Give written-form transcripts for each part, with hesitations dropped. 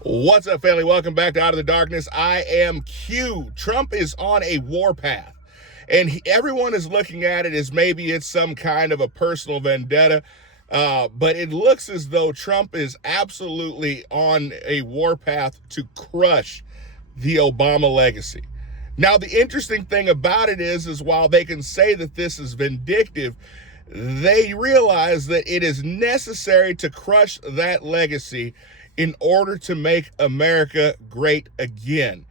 What's up, family? Welcome back to Out of the Darkness. I am Q. Trump is on a warpath, and everyone is looking at it as maybe it's some kind of a personal vendetta, but it looks as though Trump is absolutely on a warpath to crush the Obama legacy. Now, the interesting thing about it is while they can say that this is vindictive, they realize that it is necessary to crush that legacy in order to make America great again.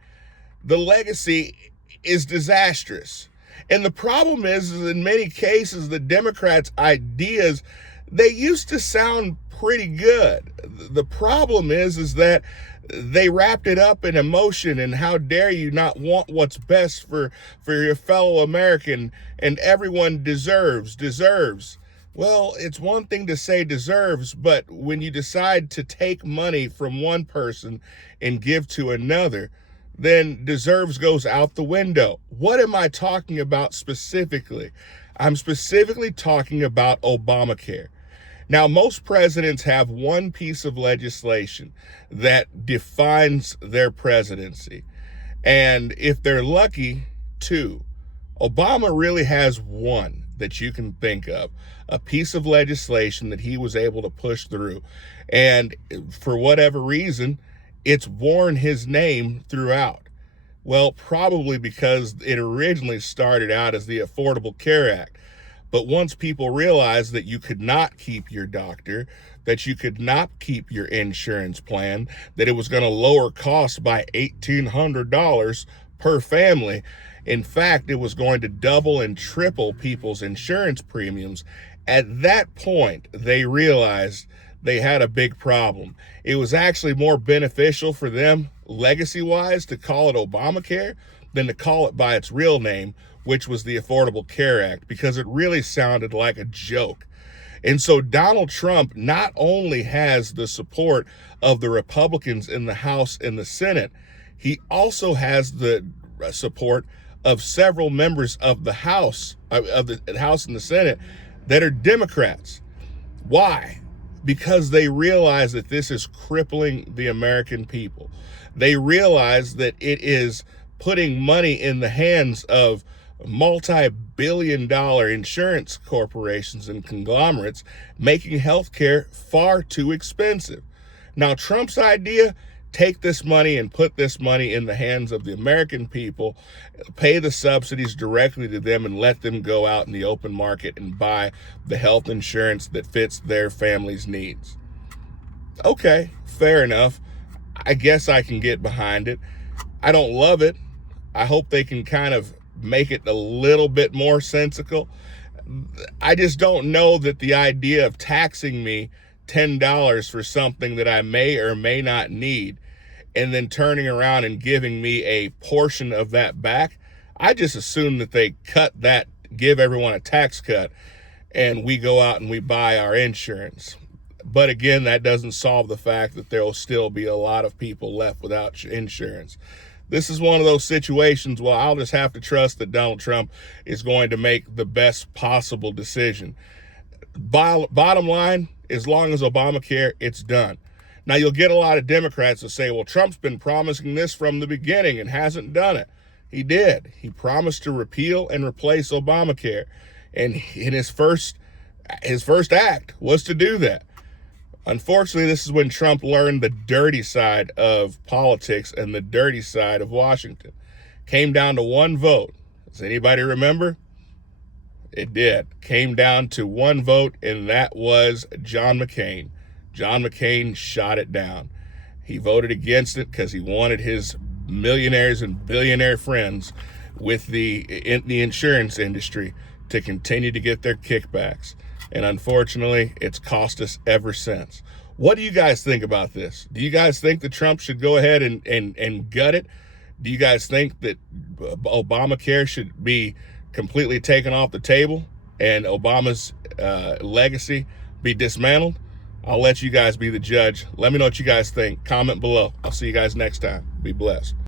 The legacy is disastrous. And the problem is in many cases, the Democrats' ideas, they used to sound pretty good. The problem is that they wrapped it up in emotion, and how dare you not want what's best for your fellow American, and everyone deserves. Well, it's one thing to say deserves, but when you decide to take money from one person and give to another, then deserves goes out the window. What am I talking about specifically? I'm specifically talking about Obamacare. Now, most presidents have one piece of legislation that defines their presidency. And if they're lucky, two. Obama really has one that you can think of, a piece of legislation that he was able to push through. And for whatever reason, it's worn his name throughout. Well, probably because it originally started out as the Affordable Care Act. But once people realized that you could not keep your doctor, that you could not keep your insurance plan, that it was going to lower costs by $1,800 per family. In fact, it was going to double and triple people's insurance premiums. At that point, they realized they had a big problem. It was actually more beneficial for them, legacy-wise, to call it Obamacare than to call it by its real name, which was the Affordable Care Act, because it really sounded like a joke. And so Donald Trump not only has the support of the Republicans in the House and the Senate, he also has the support of several members of the House, and the Senate, that are Democrats. Why? Because they realize that this is crippling the American people. They realize that it is putting money in the hands of multi-billion-dollar insurance corporations and conglomerates, making healthcare far too expensive. Now, Trump's idea: take this money and put this money in the hands of the American people, pay the subsidies directly to them, and let them go out in the open market and buy the health insurance that fits their family's needs. Okay, fair enough. I guess I can get behind it. I don't love it. I hope they can kind of make it a little bit more sensical. I just don't know that the idea of taxing me $10 for something that I may or may not need, and then turning around and giving me a portion of that back, I just assume that they cut that, give everyone a tax cut, and we go out and we buy our insurance. But again, that doesn't solve the fact that there will still be a lot of people left without insurance. This is one of those situations where I'll just have to trust that Donald Trump is going to make the best possible decision. Bottom line, as long as Obamacare, it's done. Now, you'll get a lot of Democrats that say, well, Trump's been promising this from the beginning and hasn't done it. He did. He promised to repeal and replace Obamacare. And in his first act was to do that. Unfortunately, this is when Trump learned the dirty side of politics and the dirty side of Washington. Came down to one vote. Does anybody remember? It did. Came down to one vote, and that was John McCain. John McCain shot it down. He voted against it because he wanted his millionaires and billionaire friends in the insurance industry to continue to get their kickbacks. And unfortunately, it's cost us ever since. What do you guys think about this? Do you guys think that Trump should go ahead and gut it? Do you guys think that Obamacare should be completely taken off the table and Obama's legacy be dismantled? I'll let you guys be the judge. Let me know what you guys think. Comment below. I'll see you guys next time. Be blessed.